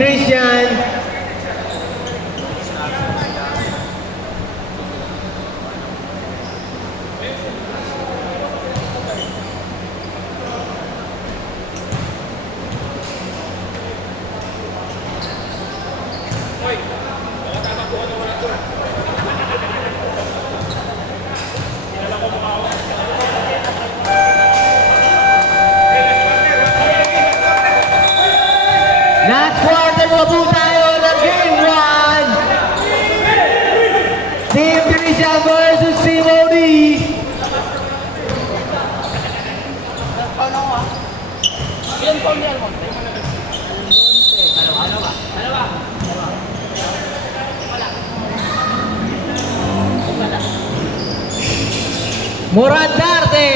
Christian. Last quarter na po tayo ng Game 1. Team Christian versus Team OD. Morandarte.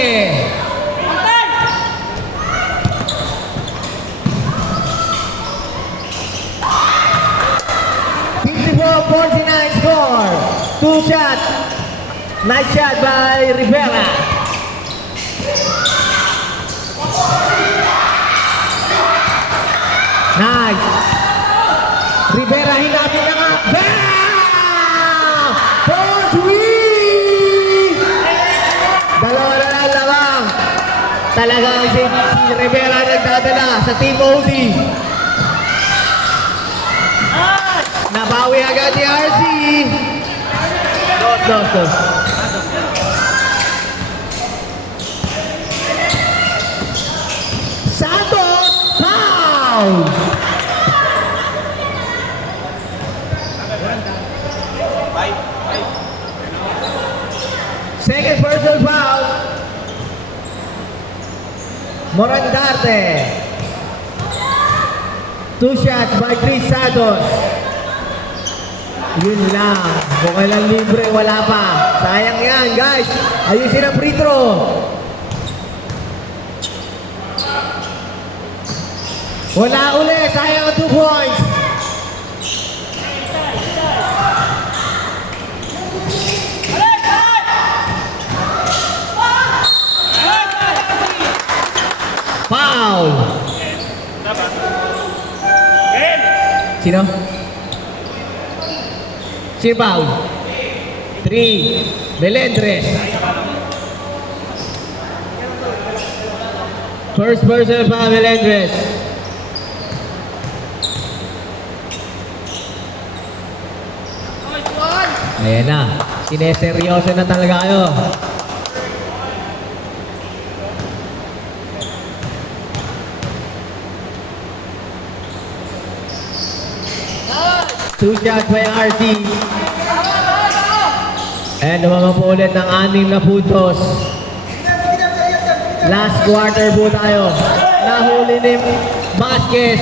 54-49 score. 2 shot. Nice shot by Rivera. Nice. Rivera hinapin na nga. Bam! For three! Dalawa na lang lamang. Talagang si Rivera nagdadala sa Team OD. Nabawi agad ni RC. Dos. Santos, foul! Second personal foul. Morandarte. 2 shots by Chris Santos. Yun lang. Kung kailan libre, wala pa. Sayang yan, guys. Ayusin ang free throw. Wala uli. Sayang ang 2 points. Foul. Sino? Sibaw. 3. Melendres. First person pa Melendres. Ayan na. Sineseryoso na talaga kayo. Two shots by RT. And naman po ulit ng 6 na puntos. Last quarter po tayo. Nahuli ni Vasquez.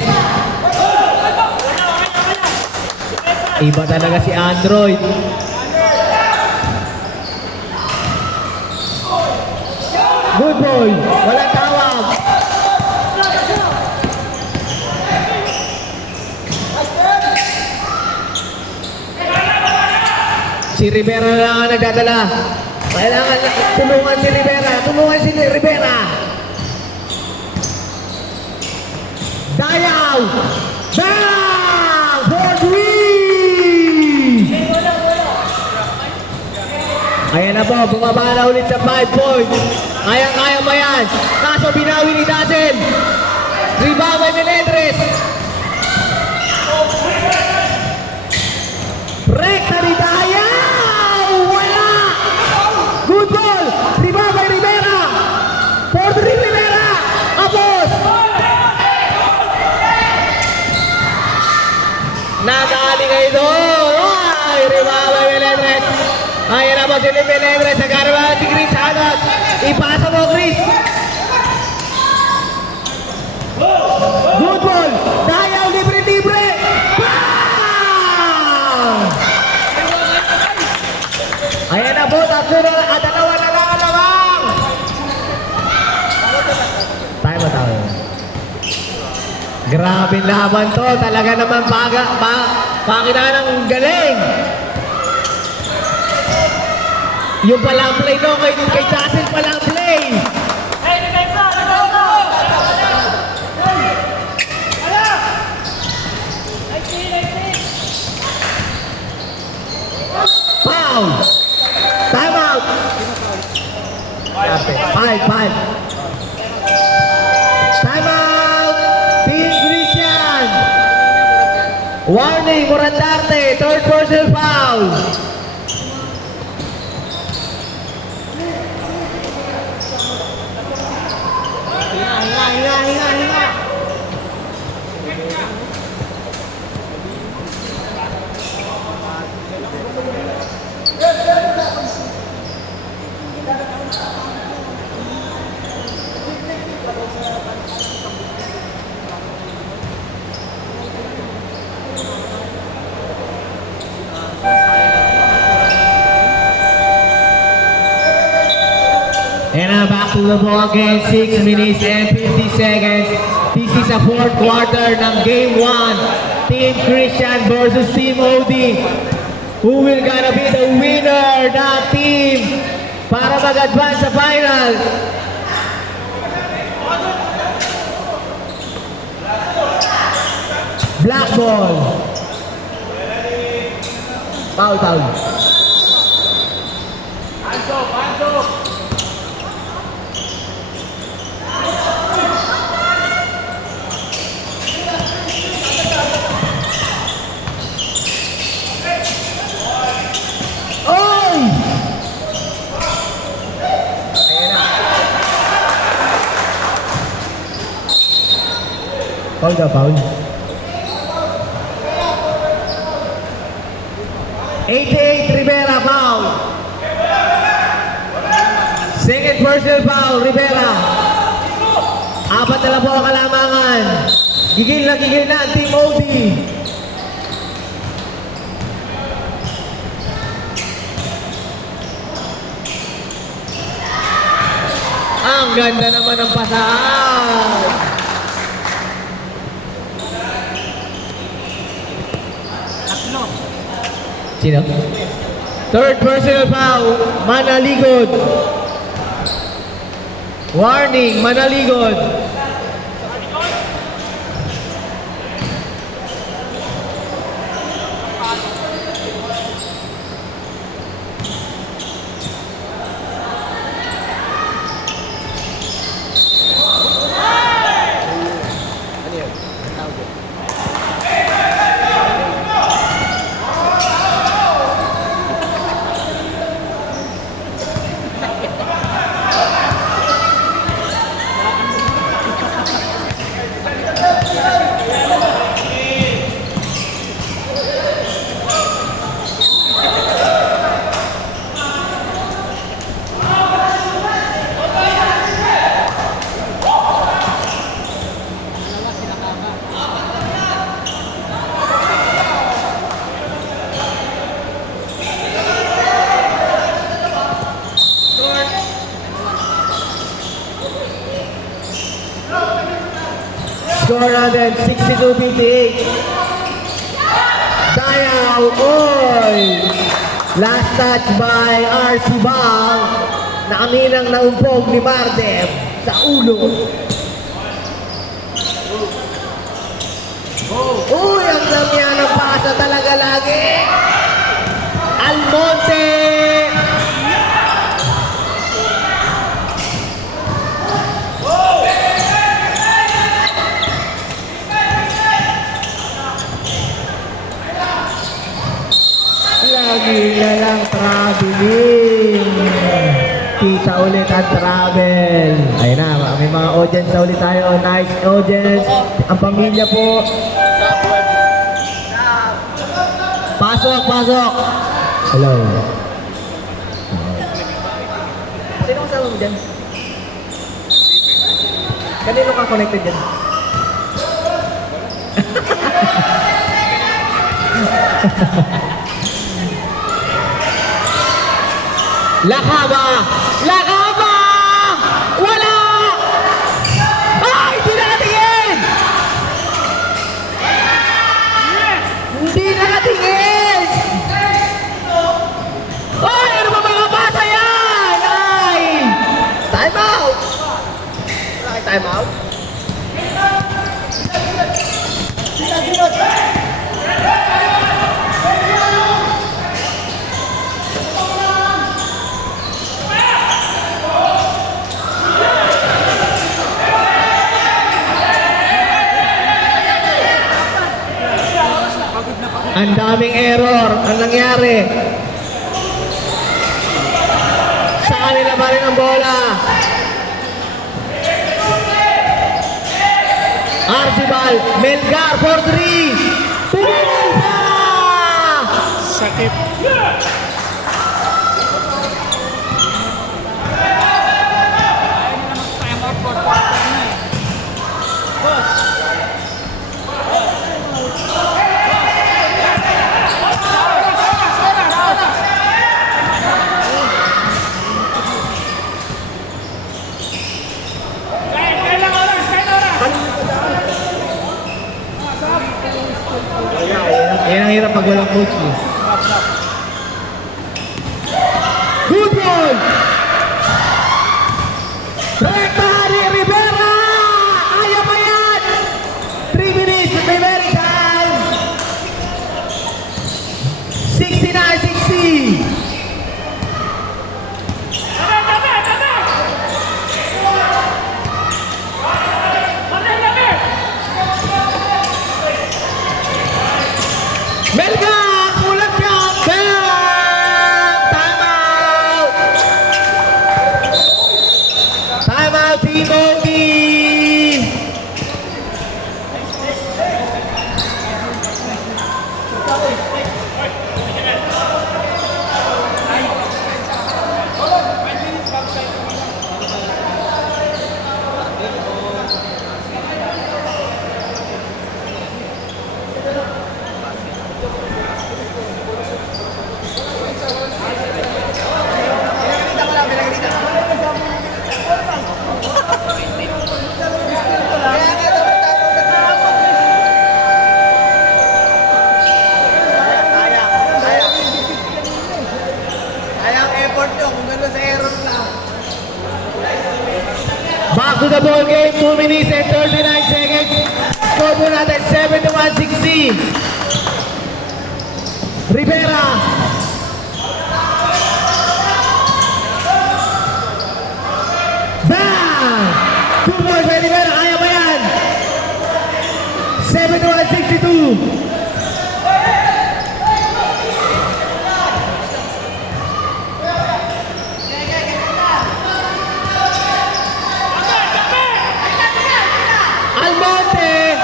Iba talaga si Android. Good boy. Walang tawag. Si Rivera na lang ang nagdadala. Kailangan tulungan si Rivera. Tulungan si Rivera. Dayaw! Bang! For 3! Ayan na po. Bumaba na ulit sa 5 points. Kaya-kaya ba yan? Kaso binawi ni Dazel. Rebound by Melendres. Rekta ni Dayaw! Wala! Good ball! Rebound by Rivera! 4-3 Rivera! Apos! Nadali kayo doon! Ay! Rebound by Melendres! Ayan na po si Melendres! Nagkarawa si Chris Hanas! Ipasa mo Chris! Good ball! Dayaw! Libre-libre! Ayan na po, dalawa na lang. Tayo. Grabe laban to. Talaga naman pakina ng galing. Yung palang play no, kay Dasil palang play. Warning, Morandarte, third personal foul. Hinga. And now back to the ball again, 6 minutes and 50 seconds. This is a fourth quarter ng Game 1. Team Christian versus Team OD. Who will gonna be the winner ng team para mag-advance sa finals? Black ball. Foul. Oy! Ayan na. Foul. 88 Rivera foul. Second personal foul, Rivera. 4 na lang po ang kalamangan. Gigil na ang Team OD. Ang ganda naman ng pasahan. Sino? Third personal foul, Manaligod. Warning, Manaligod. Score natin, 62-58. Dayaw, oy! Last touch by RC Bang. Nakaminang naumpog ni Mardem sa ulo. Uy, ang dami ng pasa talaga lagi. Almonte! Lagi na lang traveling. Kita ulit ang travel. Ayun na, may mga audience na ulit tayo. Nice audience. Ang pamilya po. Pasok. Hello. Sino kasama mo dyan? Kanino ka connected dyan? Lakaba! Wala! Ay! Hindi nakatingin! Hindi nakatingin! Ay! Ano ba mga bata yan? Ay! Time out! Time out? Ang daming error ang nangyari. Sa kanila pa rin ang bola. Archibald Melgar for 3. Tumulpa! Sakit. Yan ang hirap pag walang coach eh. Good ball! Rectari Rivera! Kaya pa yan! 3 minutes at remaining time! 69-60! Melga! Kulang ka! Bang! Time out! Time out, Team OD! Back to the ball game, 2 minutes and 39 seconds. Score po natin, 71-60. Rivera. Bang! 2 points by Rivera, kaya ba yan? 71-62. Almonte!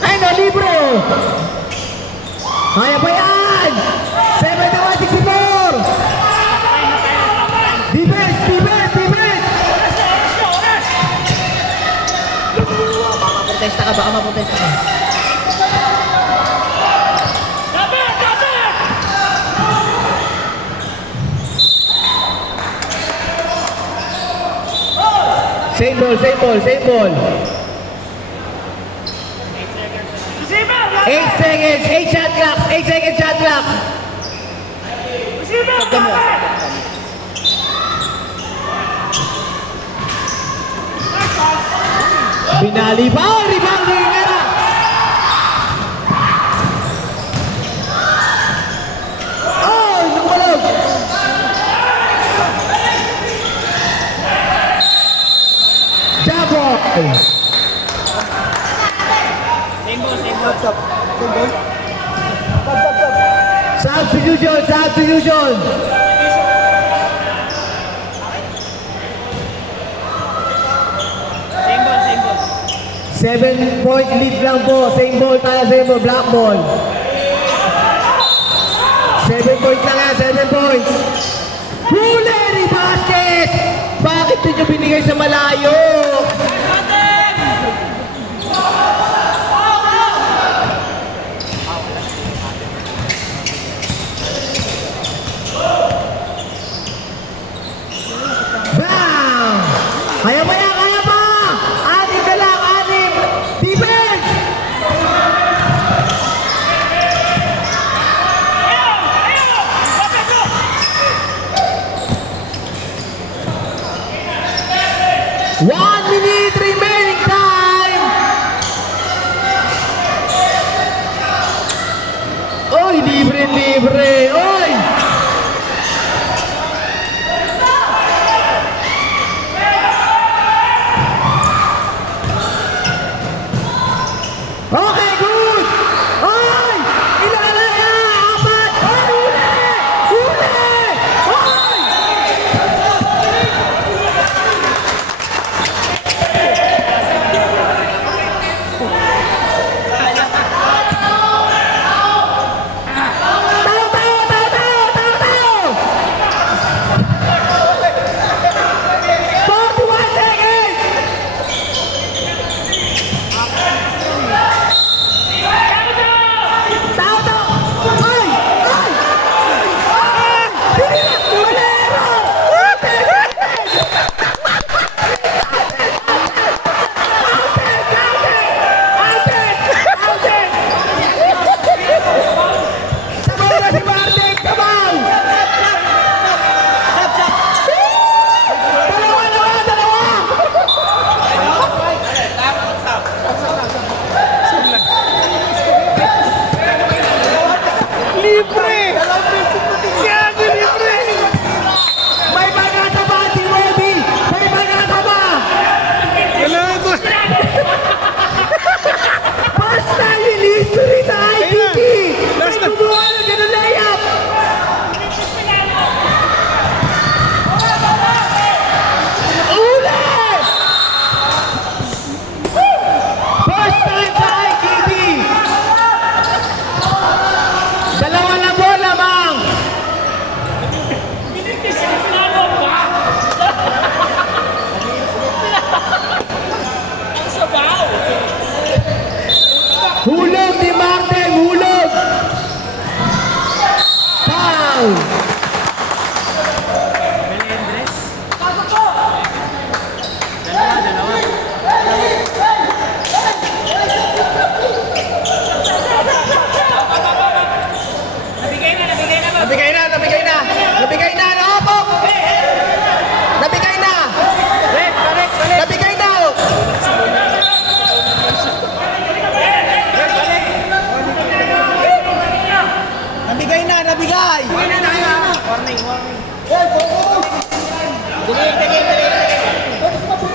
Ay, no, libro! Kaya ba yan? 71-64! Defense! Defense! Defense! Baka maprotesta ka, baka maprotesta ka. Same ball, same ball, same ball. 8 seconds, 8 shot clock, 8 seconds shot clock. Binali pa, rebound ni Rivera. Oh, lumalog. Jabo. Substitution, substitution. 7-point lead lang po. Same ball tayo, same ball. Black ball. 7 points lang yan, 7 points. Huli, basket! Bakit nyo binigay sa malayo? Bang! Kaya ba yan? Kaya ba? 6 na lang, 6. Defense! One minute remaining time! Oy, libre, libre! Oy!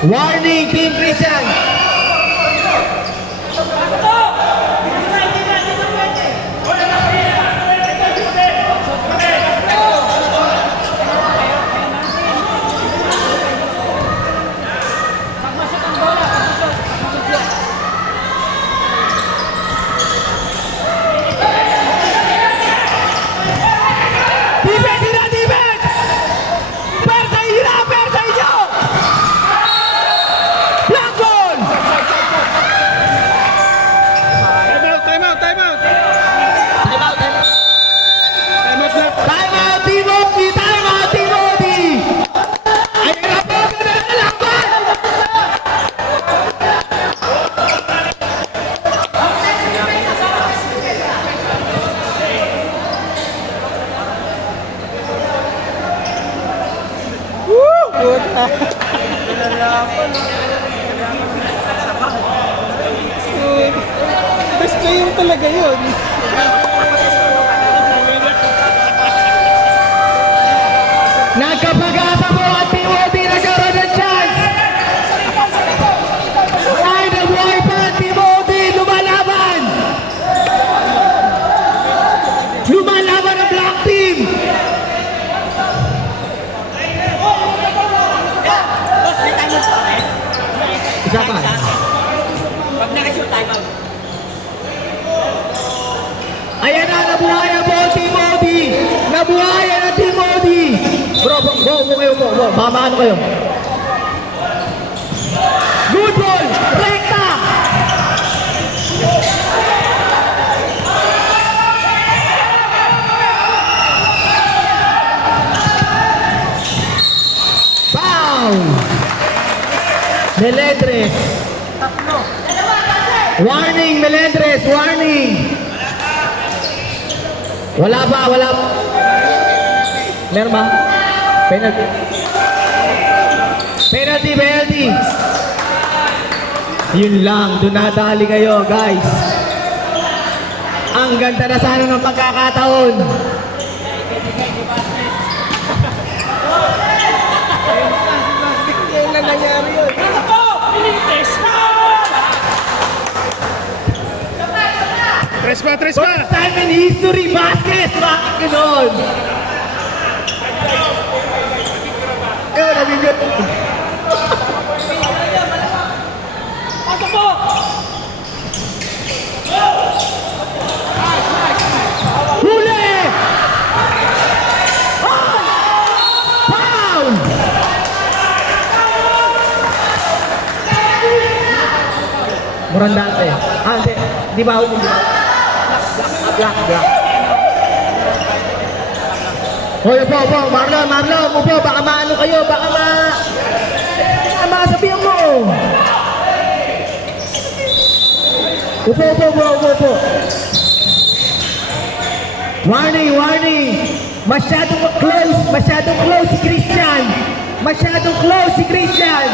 Warning, Team Christian. Defense sila, defense! Persa hila, persa inyo! Black ball! Time out, time out, time out. Time out, time out. Time out lang. Time out, Timothy! Time out, Timothy! Ay, napogo na ang laban! Best player talaga yun. Nagkapag-asa po ang Timothy, nagkaroon ng chance! Buhay na buhay pa ang Timothy, lumalaban! Lumalaban ang Black Team! Isa pa. Pag nakashoot time out. Ayan na, nabuhay na po ang Timothy! Nabuhay na ang Timothy! Bro, kayo po, baka maano kayo. Good ball! Rekta! Foul! Melendres! Warning, Melendres! Warning! Wala ba? Wala ba? Meron ba? Penalty. Penalty, penalty. Yun lang, dunadali kayo, guys. Ang ganda na sana ng pagkakataon. Kailan na nangyari yun? Tres pa! First time in history, basket! Bakit ganon? Yun, nabigyan. Huli! Foul! Morandante. Ah, hindi. Di ba ako? Black. Hoy, upo. Marlon, upo. Baka maano kayo, baka masabihan mo. Upo. Warning. Masyadong close si Christian.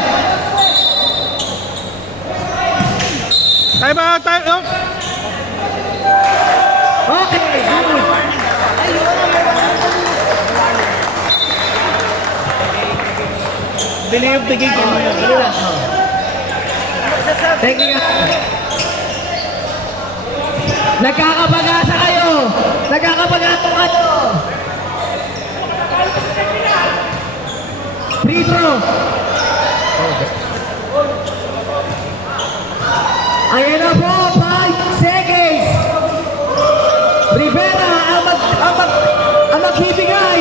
Time out, time out! Okay, good. Delay of the game. Technical. Nagkakapag-asa kayo. Free throw. Ayan na po, 5 seconds. Rivera ang magbibigay.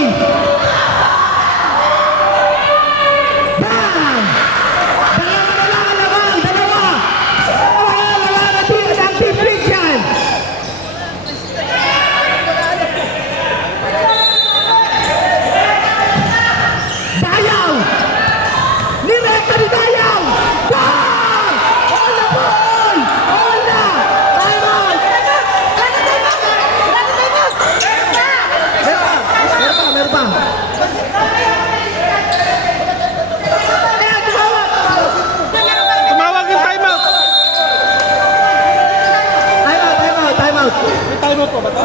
Bam! Dalawa. Ang Team Christian. Dayaw! Nirekta ni Dayaw! Bam! All the ball! Time out! Meron pa. Tumawag yung time out! Time out. May time out pa ba ito?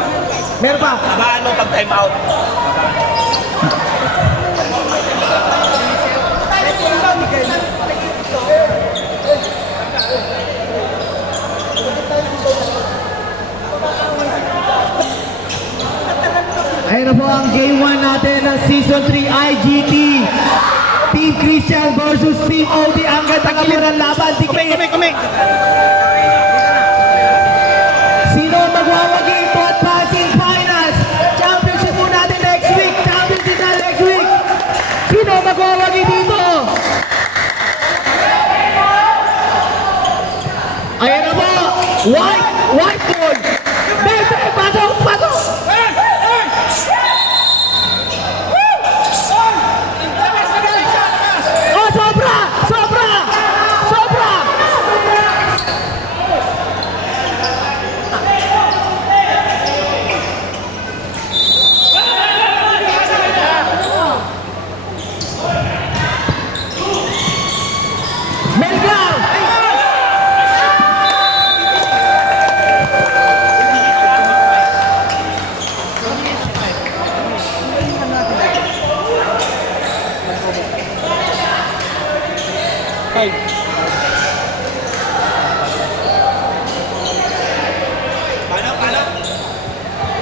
Meron pa. Abaan mo pag time out. game 1 natin ng Season 3 IGT. Team Christian versus Team OD. Ang ganda kami ng laban. Kumi. Sino ang magwawagi ito at passing finals? Championship po natin next week. Championship na next week. Sino ang magwawagi dito? Ayan na po. White ball. Pasok. Oh, sobra. Melgar.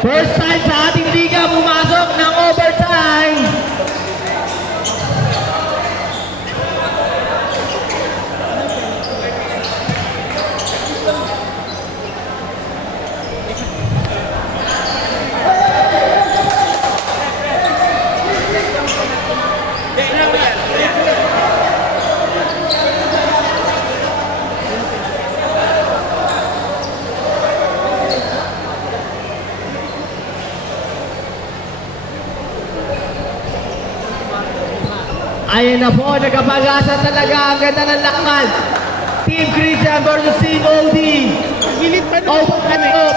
First time sa ating liga pumasok ng overtime. Ayun na po, nagkapag-asa talaga. Ang ganda ng lakad. Team Christian versus Team OD. Gilid pa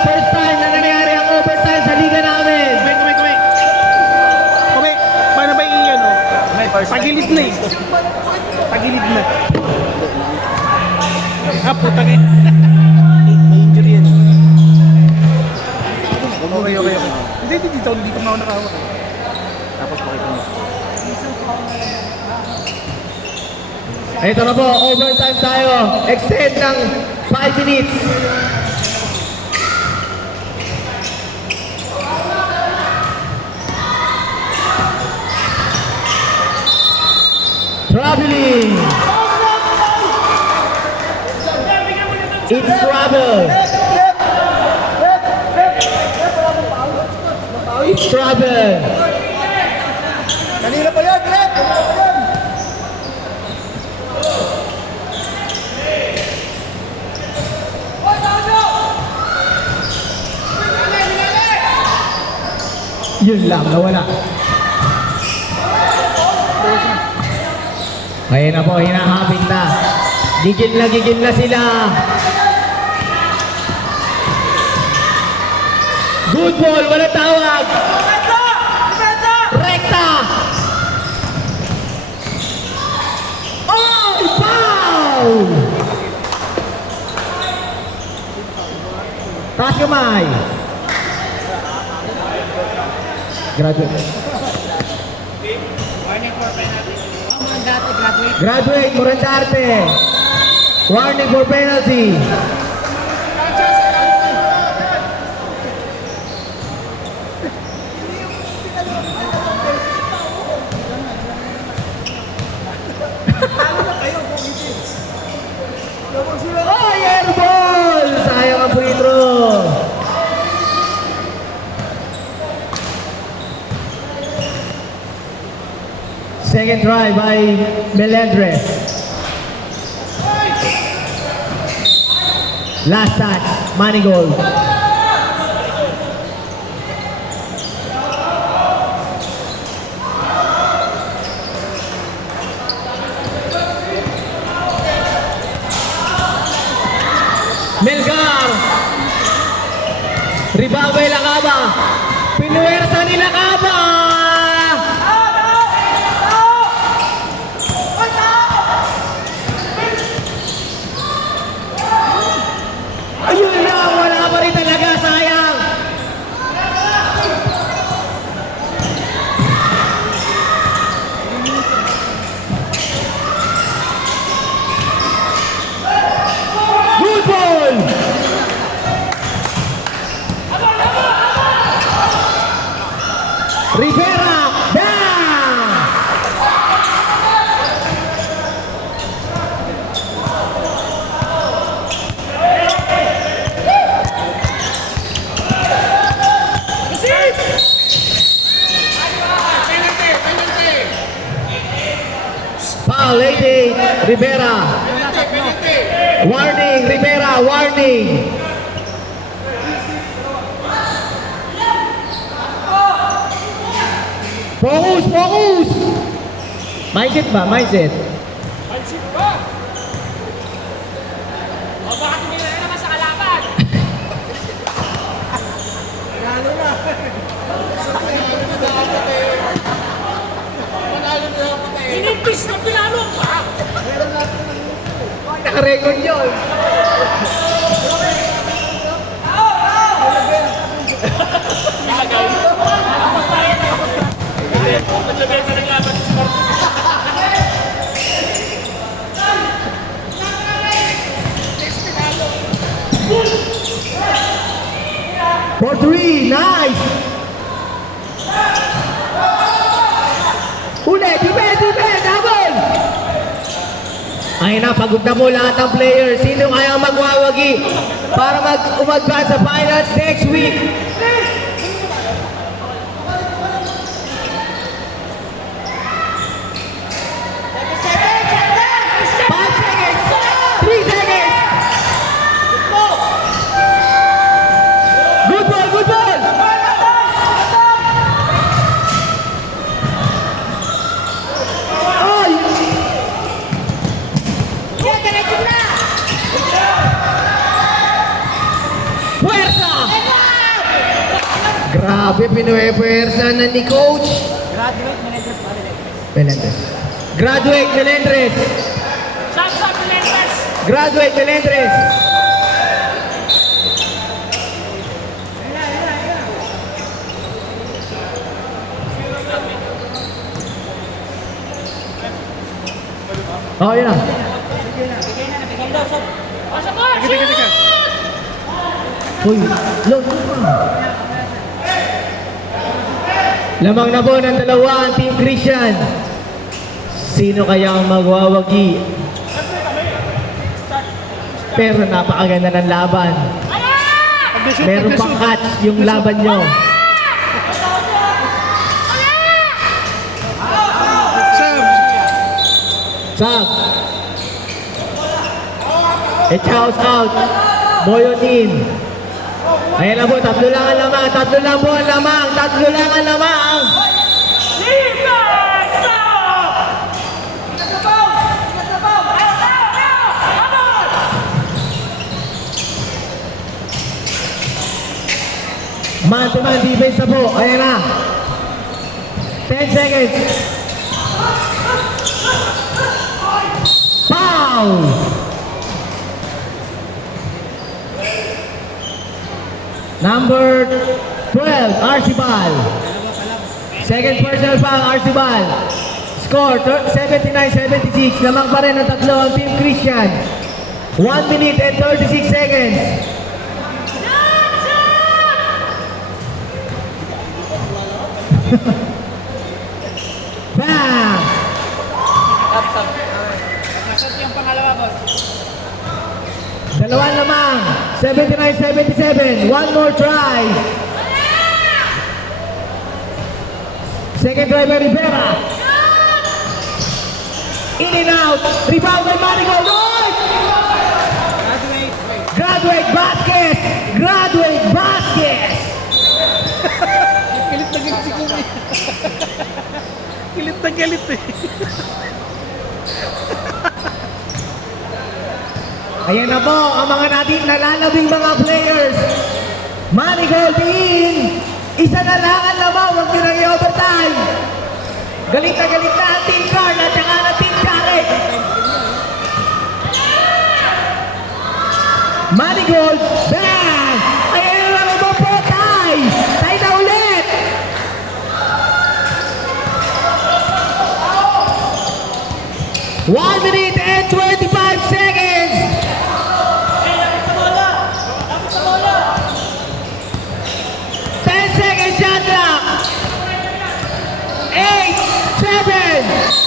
First time na nangyari ang overtime sa liga namin. Kumi. Paano ba iyan, oh? Pagilid na eh. Pagilid na. Putang eh. May injury yan. Okay. Hindi, dito na ako nakawak. Tapos pakita mo. Ito na po, overtime tayo. Extend ng 5 minutes. Traveling. It's trouble. It's trouble. Kanina pa yan, Rep! Yun lang, nawala. Kaya na po, hinahapit na. Gigil na sila. Good ball, wala tawag. Rekta. Oh, foul! Taas kamay. Graduate. Warning for penalty. Graduate. Graduate, Morandarte. Warning for penalty. Oh, airball! Sayang ang free throw. Second try by Melendres. Last touch, Manigold. Melgar. Rebound by Lakaba. Pinuwerta ni Lakaba. Ayun lang, wala pa rin talaga, sayang. Good ball! Rivera, down! Foul, 88, Rivera. Warning, Rivera, warning. Focus, focus! Mindset ba? Mindset. Pansin ba? O baka tumira na naman sa kalaban. Lalo na. Inipis na pinalo pa. Naka-record yun. Naglagay na ng laban si Martin. For three, nice! Ulit, defense, double! Ayun na, pagod na po lahat ng players. Sino kaya magwawagi para umagba sa finals next week? Grabe, pinuwe-puwersa na ni Coach. Graduate Menendez pa rin. Melendres. Graduate Melendres. Sab Menendez. Graduate Melendres. Oh, yan na. Pasok mo! Shoot! Uy, load pa. Lamang na po ng dalawa ang Team Christian. Sino kaya ang magwawagi? Pero napakaganda ng laban. Meron pang catch yung laban nyo. Sab. It's house out. Boyonin. Ayan na po, tatlo lang ang lamang. Tatlo lang po ang lamang. Tatlo lang ang lamang. Man-to-man defense na po. Ayan na. 10 seconds. Foul! Number 12, Arcibal. Second personal foul, Arcibal. Score, 79-76. Lamang pa rin ang tatlo ang Team Christian. 1 minute and 36 seconds. Bam! Nasaan yung pangalawa, boss? Dalawa lamang. 79-77. One more try. Second try by Rivera. In and out. Rebound by Marigo. Good! Graduate basket. Graduate basket. Kilit na galit si Kuya. Kilit na galit eh. Ayan na po ang mga natin nalalabing mga players. Marigold in. Isa na lang ang lamang. Huwag nyo nang i-overtime. Galit na ang Team Carl at saka na Team Karek. Marigold. Bang! Ayan na lang ito po. Tie. Tie na ulit. One minute and 25 seconds. 10 seconds shot clock. defense!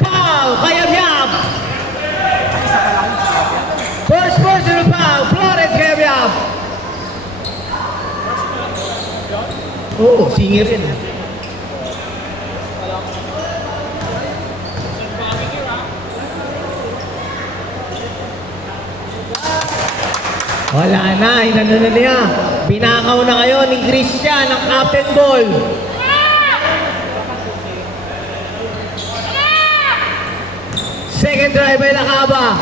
Foul! Kayab-yab! First personal foul, Florence Kayab-yab! Oo, singir yun. Wala na, inano na niya. Binakaw na kayo ni Christian ang captain ball. Second drive by Lakaba.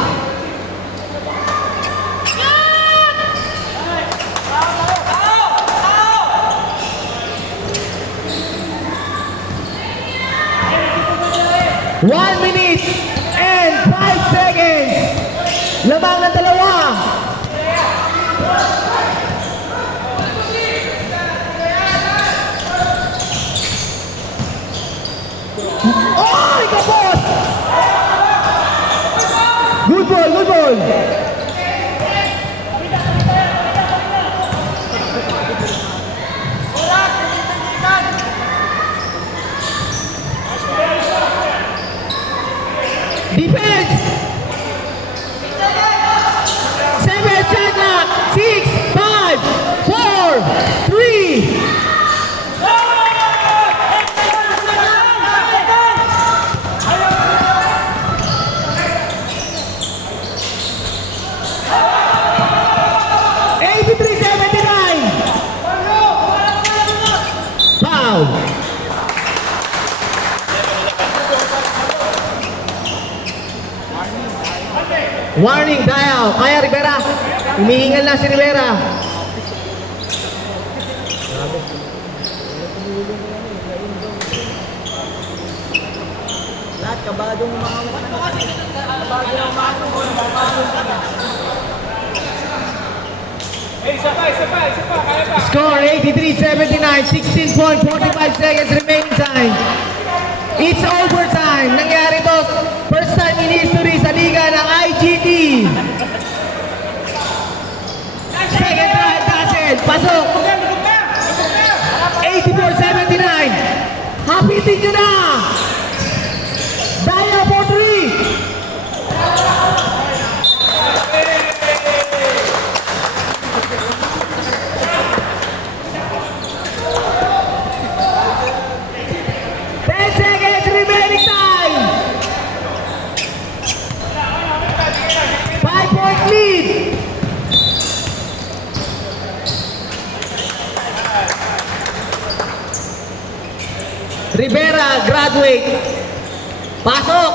One minute and 5 seconds. Lamang na dalawa. Oy, kapos! Good ball, good ball. Defense! 7 shot clock. 6, 5, 4, 3. Foul! Warning, dial. Kaya Rivera. Humihingal na si Rivera. Lahat kabadong mga kabadong mga Score 83-79, 16.45 seconds remaining time. It's overtime. Nangyari to first time in history sa liga ng IGT. Second drive, Castle. Pasok. 84-79. Hapitin nyo na. Daya for 3. Lead! Rivera, graduate. Pasok!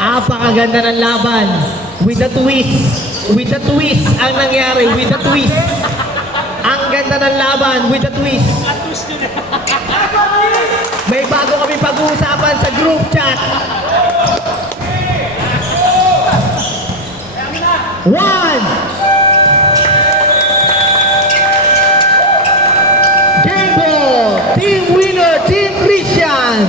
Apakaganda ng laban. With a twist. With a twist ang nangyari. With a twist. Ang ganda ng laban with a twist. May bago kami pag-uusapan sa group chat. 1. Game ball. Team winner, Team Christian.